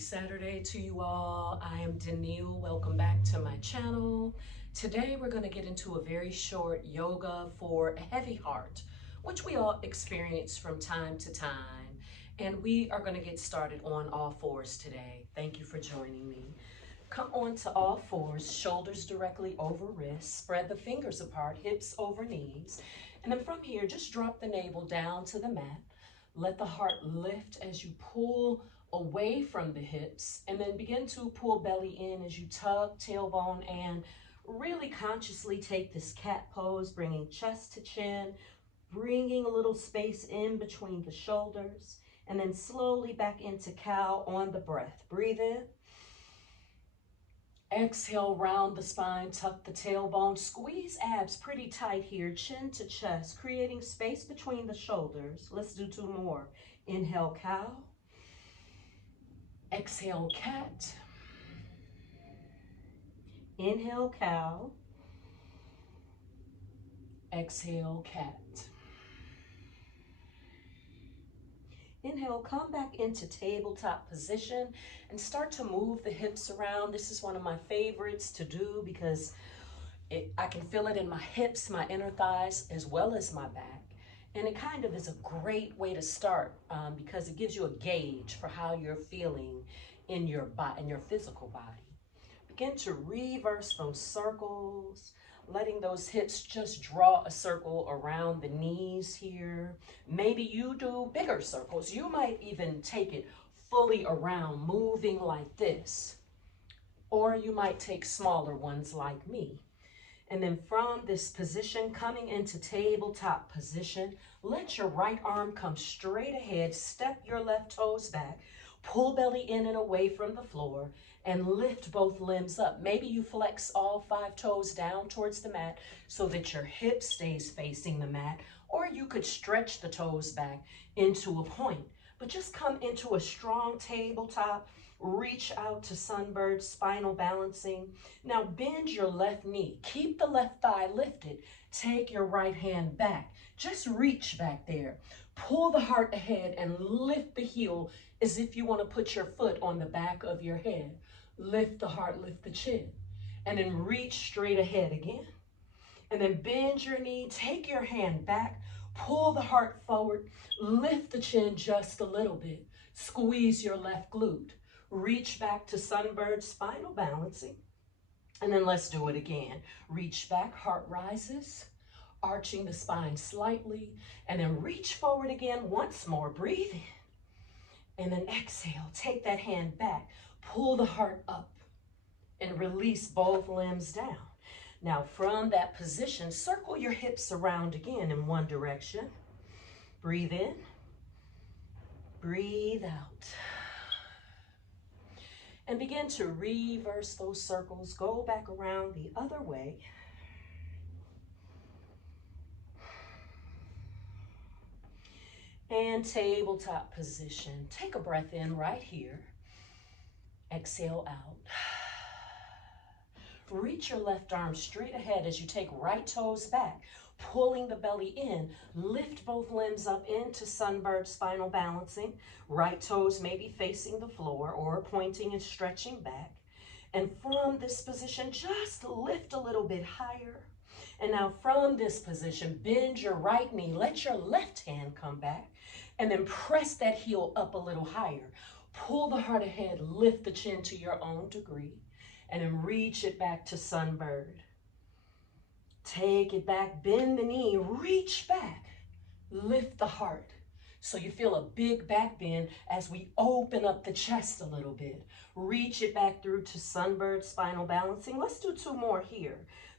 Saturday to you all. I am Danielle. Welcome back to my channel. Today we're going to get into a very short yoga for a heavy heart, which we all experience from time to time. And we are going to get started on all fours today. Thank you for joining me. Come on to all fours, shoulders directly over wrists, spread the fingers apart, hips over knees. And then from here, just drop the navel down to the mat. Let the heart lift as you pull away from the hips, and then begin to pull belly in as you tug tailbone and really consciously take this cat pose, bringing chest to chin, bringing a little space in between the shoulders, and then slowly back into cow on the breath. Breathe in. Exhale, round the spine, tuck the tailbone, squeeze abs pretty tight here, chin to chest, creating space between the shoulders. Let's do two more. Inhale, cow. Exhale, cat. Inhale, cow. Exhale, cat. Inhale, come back into tabletop position and start to move the hips around. This is one of my favorites to do because I can feel it in my hips, my inner thighs, as well as my back. And it kind of is a great way to start because it gives you a gauge for how you're feeling in your body, in your physical body. Begin to reverse those circles, letting those hips just draw a circle around the knees here. Maybe you do bigger circles. You might even take it fully around, moving like this. Or you might take smaller ones like me. And then from this position, coming into tabletop position, let your right arm come straight ahead, step your left toes back, pull belly in and away from the floor, and lift both limbs up. Maybe you flex all 5 toes down towards the mat so that your hip stays facing the mat, or you could stretch the toes back into a point. But just come into a strong tabletop, reach out to sunbird, spinal balancing. Now bend your left knee. Keep the left thigh lifted. Take your right hand back. Just reach back there. Pull the heart ahead and lift the heel as if you want to put your foot on the back of your head. Lift the heart, lift the chin. And then reach straight ahead again. And then bend your knee, take your hand back, pull the heart forward, lift the chin just a little bit. Squeeze your left glute. Reach back to sunbird, spinal balancing. And then let's do it again. Reach back, heart rises, arching the spine slightly. And then reach forward again once more. Breathe in. And then exhale. Take that hand back. Pull the heart up. And release both limbs down. Now from that position, circle your hips around again in one direction. Breathe in. Breathe out. And begin to reverse those circles. Go back around the other way. And tabletop position. Take a breath in right here. Exhale out. Reach your left arm straight ahead as you take right toes back, pulling the belly in. Lift both limbs up into sunbird, spinal balancing. Right toes may be facing the floor or pointing and stretching back. And from this position, just lift a little bit higher. And now from this position, bend your right knee. Let your left hand come back. And then press that heel up a little higher. Pull the heart ahead. Lift the chin to your own degree. And then reach it back to sunbird. Take it back, bend the knee, reach back, lift the heart. So you feel a big back bend as we open up the chest a little bit. Reach it back through to sunbird, spinal balancing. Let's do 2 more here.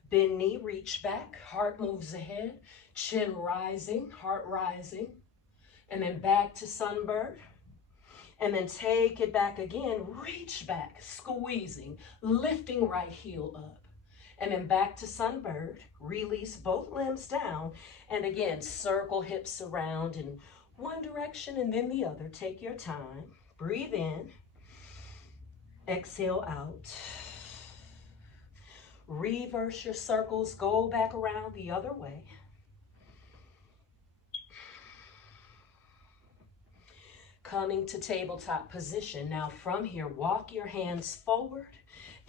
Bend knee, reach back, heart moves ahead, chin rising, heart rising. And then back to sunbird. And then take it back again, reach back, squeezing, lifting right heel up. And then back to sunbird, release both limbs down. And again, circle hips around in one direction and then the other. Take your time, breathe in, exhale out. Reverse your circles, go back around the other way. coming to tabletop position. Now from here, walk your hands forward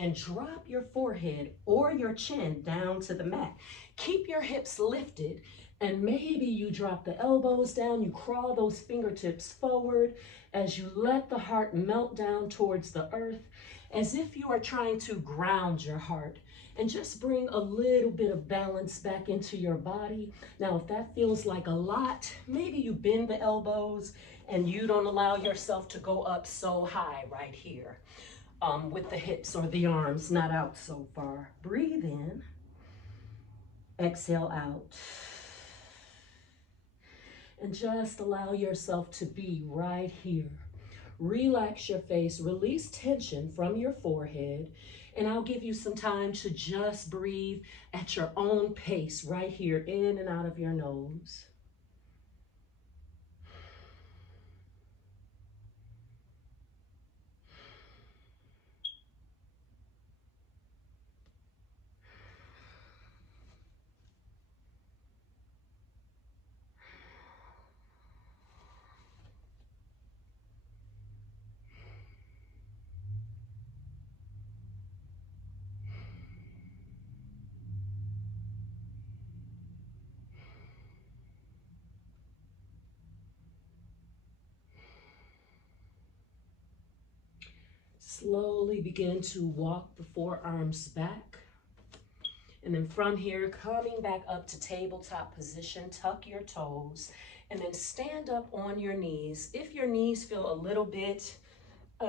and drop your forehead or your chin down to the mat. Keep your hips lifted, and maybe you drop the elbows down, you crawl those fingertips forward as you let the heart melt down towards the earth, as if you are trying to ground your heart. And just bring a little bit of balance back into your body. Now, if that feels like a lot, maybe you bend the elbows and you don't allow yourself to go up so high right here with the hips or the arms not out so far. Breathe in, exhale out. And just allow yourself to be right here. Relax your face, release tension from your forehead, and I'll give you some time to just breathe at your own pace right here, in and out of your nose. Slowly begin to walk the forearms back. And then from here, coming back up to tabletop position, tuck your toes, and then stand up on your knees. If your knees feel a little bit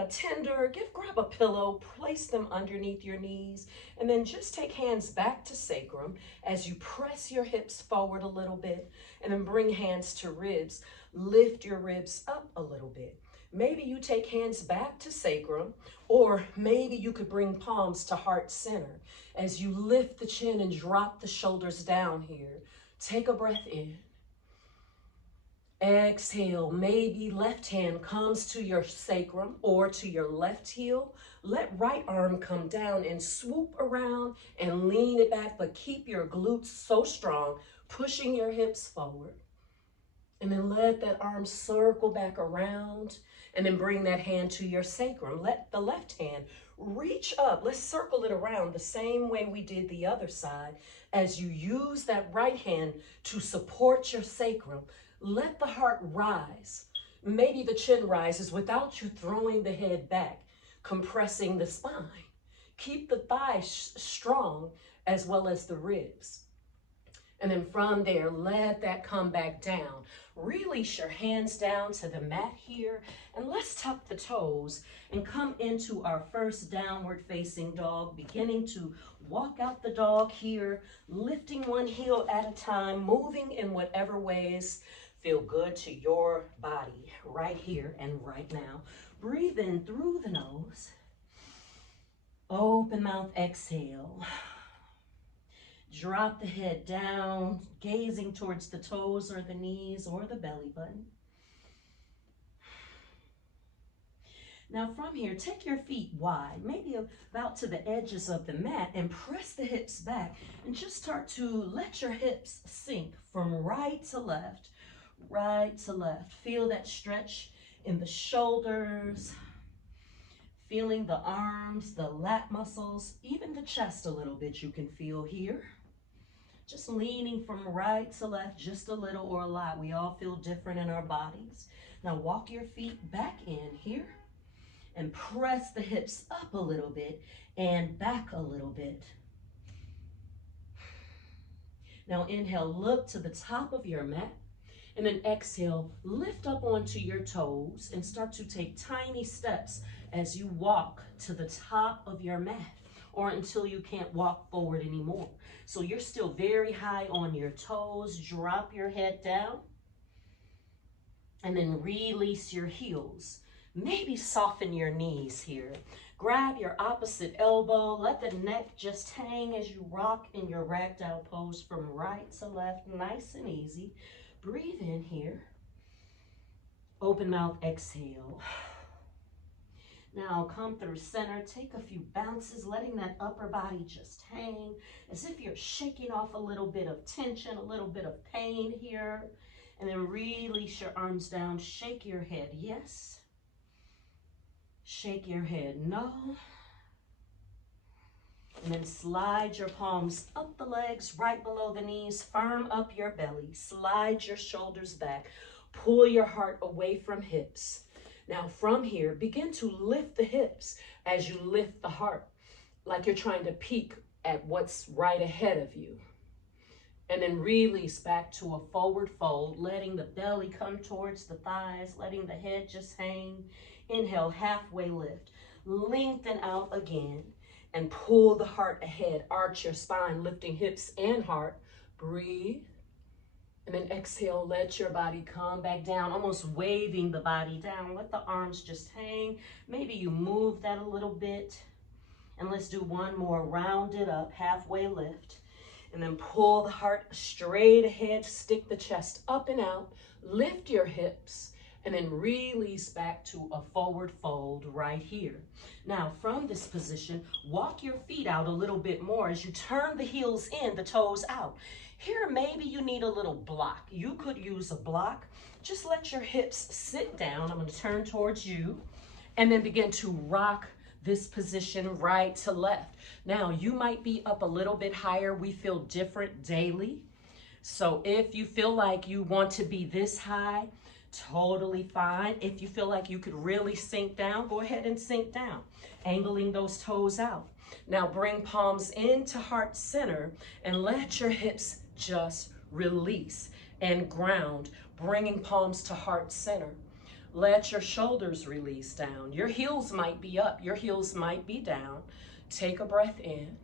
tender, grab a pillow, place them underneath your knees, and then just take hands back to sacrum as you press your hips forward a little bit, and then bring hands to ribs. Lift your ribs up a little bit. Maybe you take hands back to sacrum, or maybe you could bring palms to heart center as you lift the chin and drop the shoulders down here. Take a breath in. Exhale, maybe left hand comes to your sacrum or to your left heel. Let right arm come down and swoop around and lean it back, but keep your glutes so strong, pushing your hips forward. And then let that arm circle back around, and then bring that hand to your sacrum. Let the left hand reach up. Let's circle it around the same way we did the other side. As you use that right hand to support your sacrum, let the heart rise. Maybe the chin rises without you throwing the head back, compressing the spine. Keep the thighs strong as well as the ribs. And then from there, let that come back down. Release your hands down to the mat here, and let's tuck the toes and come into our first downward facing dog, beginning to walk out the dog here, lifting one heel at a time, moving in whatever ways feel good to your body right here and right now. Breathe in through the nose. Open mouth, exhale. Drop the head down, gazing towards the toes or the knees or the belly button. Now from here, take your feet wide, maybe about to the edges of the mat, and press the hips back and just start to let your hips sink from right to left, right to left. Feel that stretch in the shoulders, feeling the arms, the lat muscles, even the chest a little bit you can feel here. Just leaning from right to left, just a little or a lot. We all feel different in our bodies. Now walk your feet back in here and press the hips up a little bit and back a little bit. Now inhale, look to the top of your mat, and then exhale, lift up onto your toes and start to take tiny steps as you walk to the top of your mat, or until you can't walk forward anymore. So you're still very high on your toes. Drop your head down and then release your heels. Maybe soften your knees here. Grab your opposite elbow. Let the neck just hang as you rock in your ragdoll pose from right to left, nice and easy. Breathe in here. Open mouth, exhale. Now come through center, take a few bounces, letting that upper body just hang, as if you're shaking off a little bit of tension, a little bit of pain here. And then release your arms down. Shake your head. Yes. Shake your head. No. And then slide your palms up the legs, right below the knees. Firm up your belly. Slide your shoulders back. Pull your heart away from hips. Now from here, begin to lift the hips as you lift the heart, like you're trying to peek at what's right ahead of you. And then release back to a forward fold, letting the belly come towards the thighs, letting the head just hang. Inhale, halfway lift. Lengthen out again and pull the heart ahead. Arch your spine, lifting hips and heart. Breathe. And then exhale, let your body come back down, almost waving the body down. Let the arms just hang. Maybe you move that a little bit. And let's do one more. Round it up, halfway lift. And then pull the heart straight ahead, stick the chest up and out, lift your hips, and then release back to a forward fold right here. Now, from this position, walk your feet out a little bit more as you turn the heels in, the toes out. Here, maybe you need a little block. You could use a block. Just let your hips sit down. I'm going to turn towards you, and then begin to rock this position right to left. Now, you might be up a little bit higher. We feel different daily. So if you feel like you want to be this high, totally fine. If you feel like you could really sink down, go ahead and sink down, angling those toes out. Now bring palms into heart center and let your hips just release and ground, bringing palms to heart center. Let your shoulders release down. Your heels might be up. Your heels might be down. Take a breath in.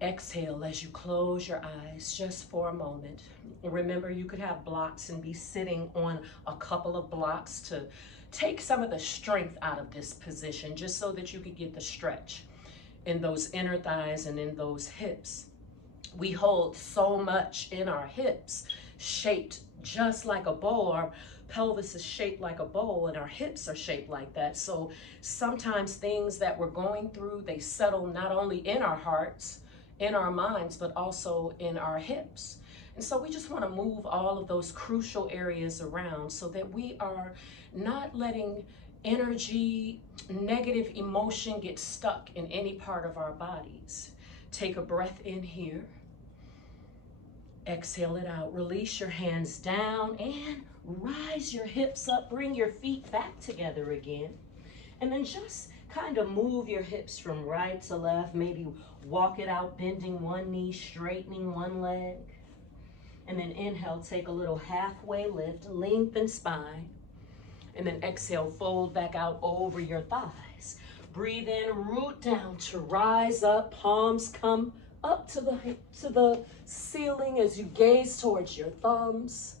Exhale as you close your eyes just for a moment. Remember, you could have blocks and be sitting on a couple of blocks to take some of the strength out of this position, just so that you could get the stretch in those inner thighs and in those hips. We hold so much in our hips, shaped just like a bowl. Our pelvis is shaped like a bowl and our hips are shaped like that. So sometimes things that we're going through, they settle not only in our hearts, in our minds, but also in our hips. And so we just want to move all of those crucial areas around so that we are not letting energy, negative emotion get stuck in any part of our bodies. Take a breath in here. Exhale it out. Release your hands down and rise your hips up. Bring your feet back together again. And then just kind of move your hips from right to left. Maybe walk it out, bending one knee, straightening one leg. And then inhale, take a little halfway lift, lengthen spine. And then exhale, fold back out over your thighs. Breathe in, root down to rise up. Palms come up to the ceiling as you gaze towards your thumbs.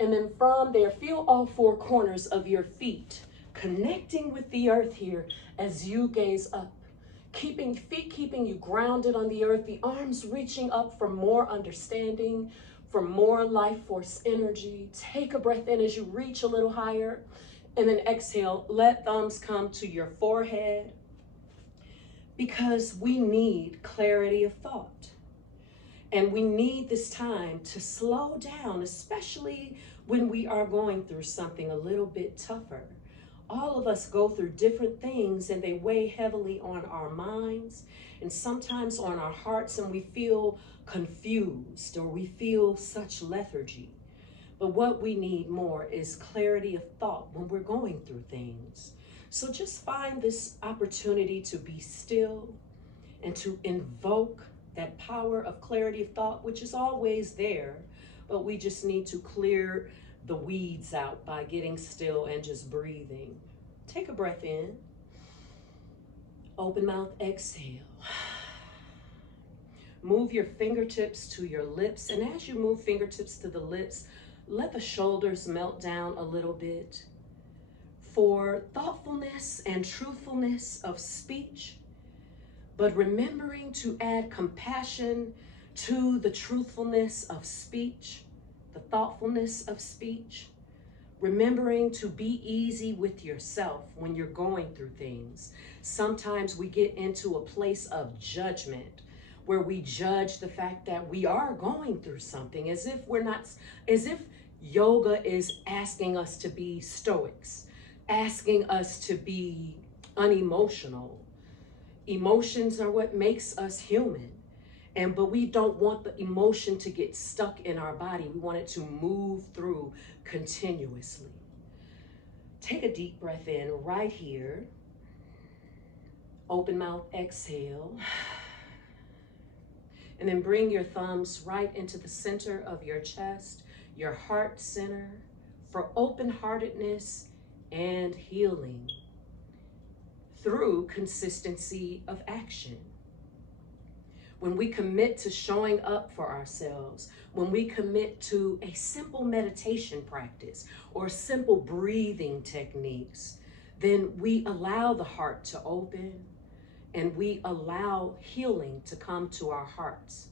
And then from there, feel all four corners of your feet connecting with the earth here as you gaze up. Feet keeping you grounded on the earth, the arms reaching up for more understanding, for more life force energy. Take a breath in as you reach a little higher, and then exhale, let thumbs come to your forehead, because we need clarity of thought. And we need this time to slow down, especially when we are going through something a little bit tougher. All of us go through different things and they weigh heavily on our minds and sometimes on our hearts, and we feel confused or we feel such lethargy. But what we need more is clarity of thought when we're going through things. So just find this opportunity to be still and to invoke that power of clarity of thought, which is always there, but we just need to clear the weeds out by getting still and just breathing. Take a breath in. Open mouth, exhale. Move your fingertips to your lips, and as you move fingertips to the lips, let the shoulders melt down a little bit. For thoughtfulness and truthfulness of speech, but remembering to add compassion to the truthfulness of speech, the thoughtfulness of speech, remembering to be easy with yourself when you're going through things. Sometimes we get into a place of judgment where we judge the fact that we are going through something, as if we're not, as if yoga is asking us to be stoics, asking us to be unemotional. Emotions are what makes us human. But we don't want the emotion to get stuck in our body. We want it to move through continuously. Take a deep breath in right here. Open mouth, exhale. And then bring your thumbs right into the center of your chest, your heart center, for open-heartedness and healing through consistency of action. When we commit to showing up for ourselves, when we commit to a simple meditation practice or simple breathing techniques, then we allow the heart to open and we allow healing to come to our hearts.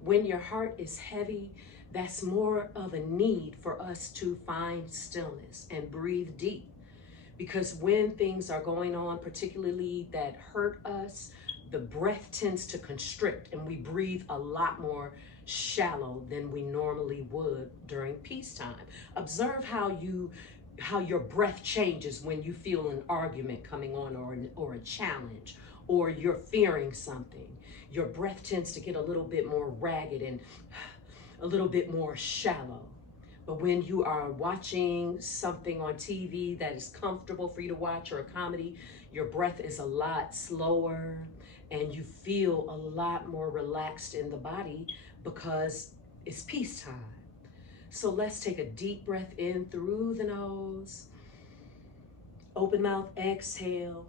When your heart is heavy, that's more of a need for us to find stillness and breathe deep. Because when things are going on, particularly that hurt us, the breath tends to constrict and we breathe a lot more shallow than we normally would during peacetime. Observe how your breath changes when you feel an argument coming on or a challenge, or you're fearing something. Your breath tends to get a little bit more ragged and a little bit more shallow. But when you are watching something on TV that is comfortable for you to watch, or a comedy, your breath is a lot slower and you feel a lot more relaxed in the body because it's peacetime. So let's take a deep breath in through the nose. Open mouth, exhale.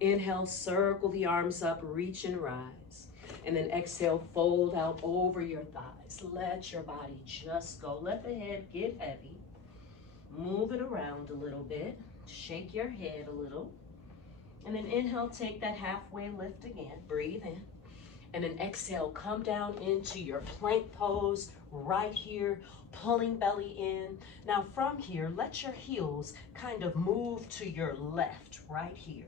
Inhale, circle the arms up, reach and rise. And then exhale, fold out over your thighs. Let your body just go. Let the head get heavy. Move it around a little bit. Shake your head a little. And then inhale, take that halfway lift again. Breathe in. And then exhale, come down into your plank pose right here, pulling belly in. Now from here, let your heels kind of move to your left right here.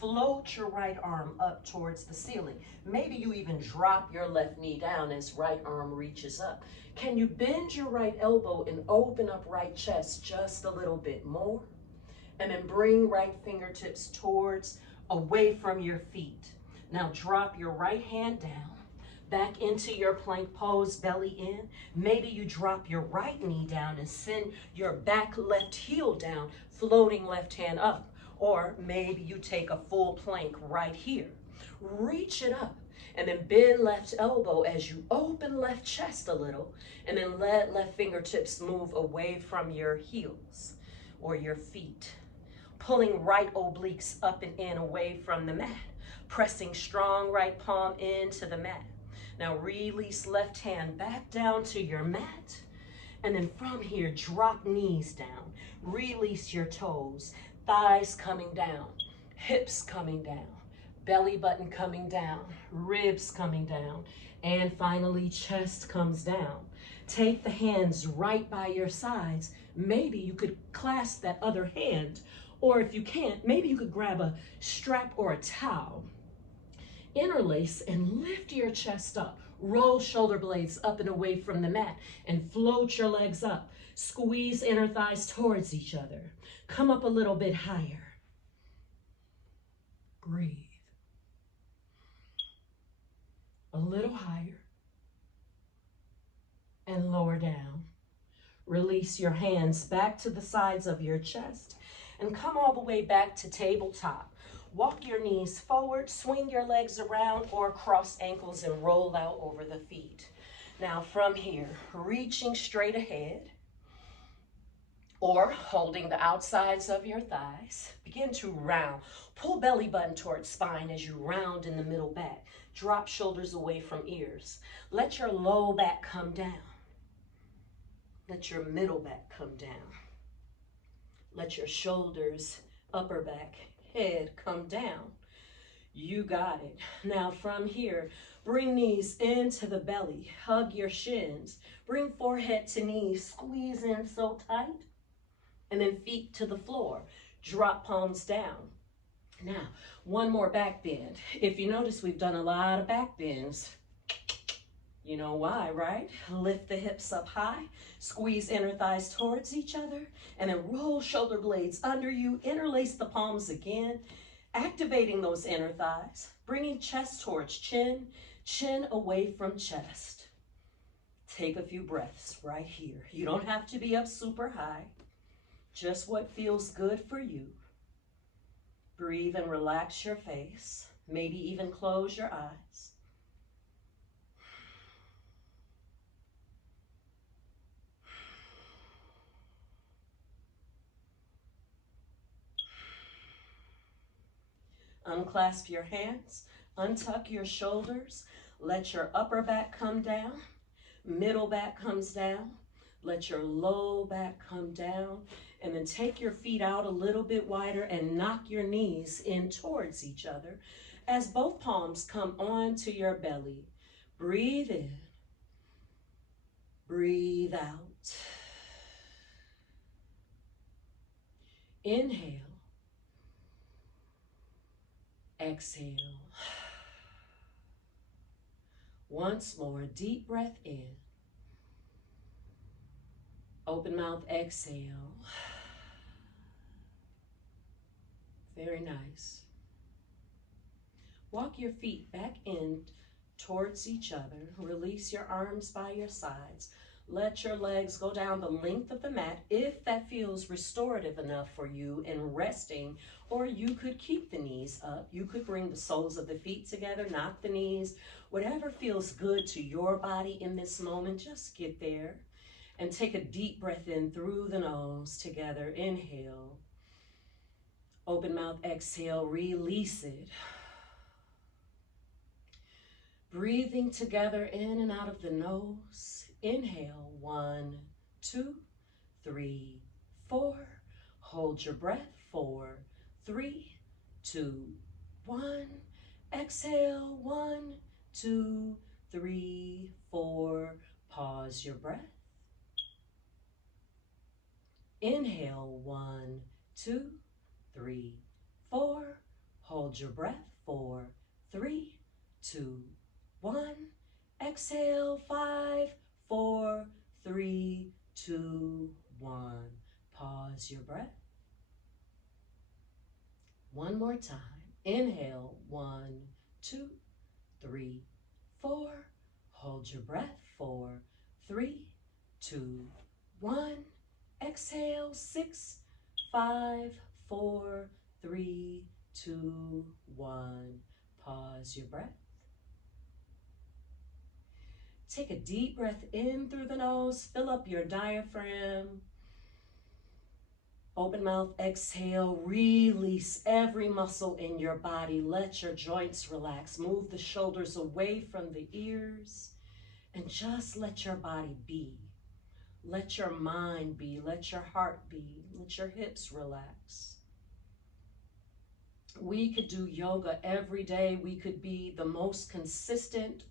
Float your right arm up towards the ceiling. Maybe you even drop your left knee down as right arm reaches up. Can you bend your right elbow and open up right chest just a little bit more? And then bring right fingertips towards, away from your feet. Now drop your right hand down, back into your plank pose, belly in. Maybe you drop your right knee down and send your back left heel down, floating left hand up. Or maybe you take a full plank right here. Reach it up and then bend left elbow as you open left chest a little, and then let left fingertips move away from your heels or your feet. Pulling right obliques up and in away from the mat. Pressing strong right palm into the mat. Now release left hand back down to your mat. And then from here, drop knees down. Release your toes. Thighs coming down, hips coming down, belly button coming down, ribs coming down, and finally chest comes down. Take the hands right by your sides. Maybe you could clasp that other hand, or if you can't, maybe you could grab a strap or a towel. Interlace and lift your chest up. Roll shoulder blades up and away from the mat and float your legs up. Squeeze inner thighs towards each other. Come up a little bit higher. Breathe. A little higher. And lower down. Release your hands back to the sides of your chest and come all the way back to tabletop. Walk your knees forward, swing your legs around, or cross ankles and roll out over the feet. Now from here, reaching straight ahead, or holding the outsides of your thighs, begin to round. Pull belly button towards spine as you round in the middle back. Drop shoulders away from ears. Let your low back come down. Let your middle back come down. Let your shoulders, upper back, head come down. You got it. Now from here, bring knees into the belly. Hug your shins. Bring forehead to knees. Squeeze in so tight. And then feet to the floor. Drop palms down. Now, one more back bend. If you notice, we've done a lot of back bends. You know why, right? Lift the hips up high, squeeze inner thighs towards each other, and then roll shoulder blades under you, interlace the palms again, activating those inner thighs, bringing chest towards chin, chin away from chest. Take a few breaths right here. You don't have to be up super high, just what feels good for you. Breathe and relax your face, maybe even close your eyes. Unclasp your hands, untuck your shoulders, let your upper back come down, middle back comes down, let your low back come down, and then take your feet out a little bit wider and knock your knees in towards each other as both palms come onto your belly. Breathe in, breathe out. Inhale, exhale. Once more, deep breath in. Open mouth, exhale. Very nice. Walk your feet back in towards each other. Release your arms by your sides. Let your legs go down the length of the mat if that feels restorative enough for you in resting, or you could keep the knees up. You could bring the soles of the feet together, knock the knees. Whatever feels good to your body in this moment, just get there. And take a deep breath in through the nose together. Inhale. Open mouth, exhale, release it. Breathing together in and out of the nose. Inhale, 1, 2, 3, 4. Hold your breath, 4, 3, 2, 1. Exhale, 1, 2, 3, 4. Pause your breath. Inhale, 1, 2, 3, 4. Hold your breath, 4, 3, 2, 1. Exhale, 5, 4, 3, 2, 1. Pause your breath. One more time. Inhale, 1, 2, 3, 4. Hold your breath, 4, 3, 2, 1. Exhale, 6, 5, 4, 3, 2, 1. Pause your breath. Take a deep breath in through the nose. Fill up your diaphragm. Open mouth, exhale. Release every muscle in your body. Let your joints relax. Move the shoulders away from the ears. And just let your body be. Let your mind be. Let your heart be. Let your hips relax. We could do yoga every day. We could be the most consistent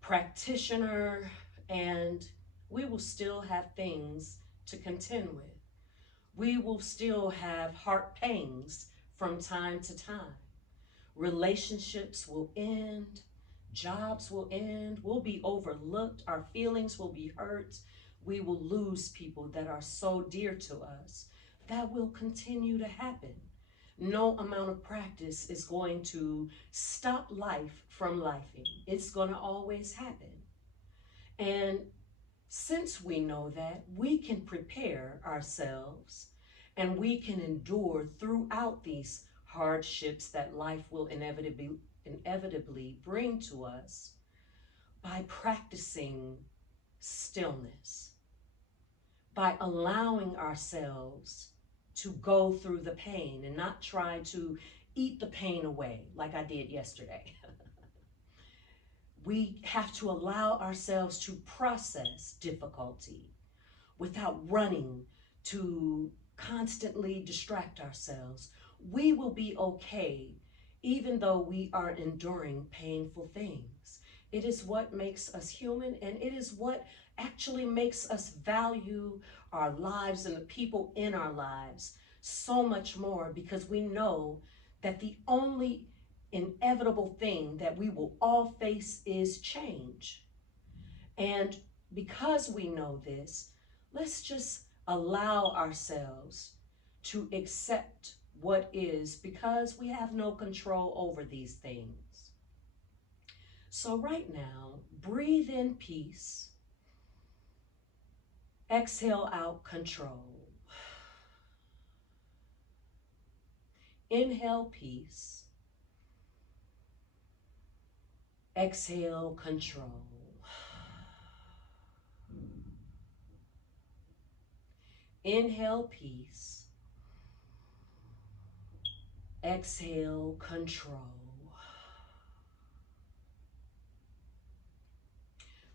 practitioner, and we will still have things to contend with. We will still have heart pains from time to time. Relationships will end. Jobs will end. We'll be overlooked. Our feelings will be hurt. We will lose people that are so dear to us. That will continue to happen. No amount of practice is going to stop life from lifing. It's going to always happen. And since we know that, we can prepare ourselves and we can endure throughout these hardships that life will inevitably bring to us by practicing stillness, by allowing ourselves to go through the pain and not try to eat the pain away like I did yesterday. We have to allow ourselves to process difficulty without running to constantly distract ourselves. We will be okay even though we are enduring painful things. It is what makes us human, and it is what actually makes us value our lives and the people in our lives so much more, because we know that the only inevitable thing that we will all face is change. And because we know this, let's just allow ourselves to accept what is, because we have no control over these things. So right now, breathe in peace. Exhale out control. Inhale peace. Exhale control. Inhale peace. Exhale control.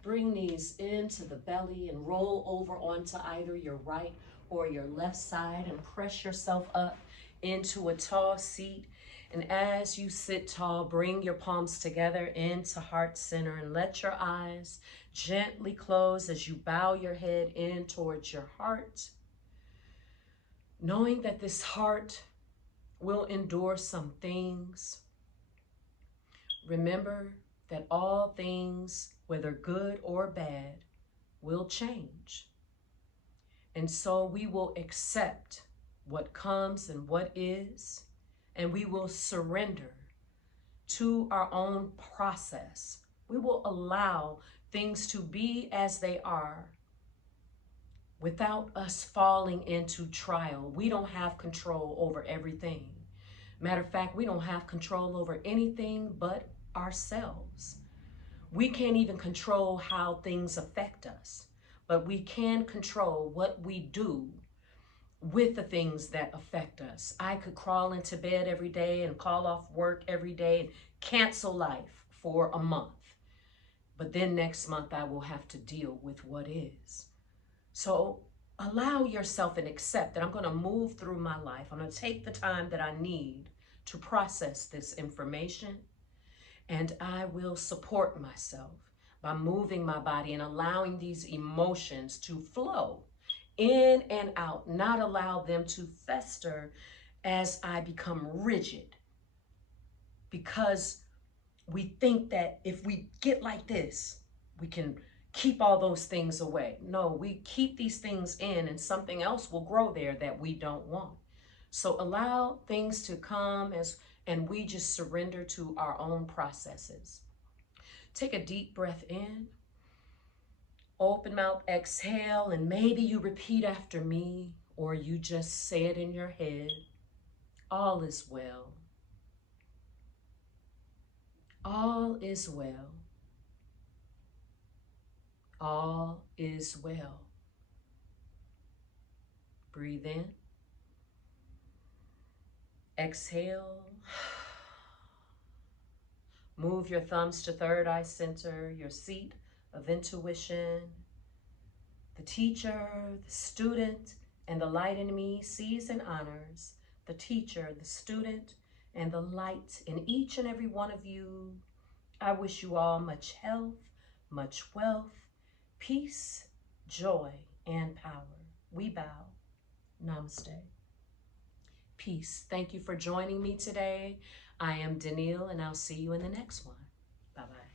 Bring knees into the belly and roll over onto either your right or your left side and press yourself up into a tall seat. And as you sit tall, bring your palms together into heart center and let your eyes gently close as you bow your head in towards your heart, knowing that this heart will endure some things. Remember that all things, whether good or bad, will change. And so we will accept what comes and what is, and we will surrender to our own process. We will allow things to be as they are without us falling into trial. We don't have control over everything. Matter of fact, we don't have control over anything but ourselves. We can't even control how things affect us, but we can control what we do with the things that affect us. I could crawl into bed every day and call off work every day and cancel life for a month. But then next month I will have to deal with what is. So allow yourself and accept that I'm going to move through my life. I'm going to take the time that I need to process this information, and I will support myself by moving my body and allowing these emotions to flow in and out, not allow them to fester as I become rigid. Because we think that if we get like this, we can keep all those things away. No, we keep these things in and something else will grow there that we don't want. So allow things to come and we just surrender to our own processes. Take a deep breath in. Open mouth, exhale, and maybe you repeat after me or you just say it in your head. All is well. All is well. All is well. Breathe in. Exhale. Move your thumbs to third eye center, your seat of intuition. The teacher, the student, and the light in me sees and honors the teacher, the student, and the light in each and every one of you. I wish you all much health, much wealth, peace, joy, and power. We bow. Namaste. Peace. Thank you for joining me today. I am Danielle, and I'll see you in the next one. Bye-bye.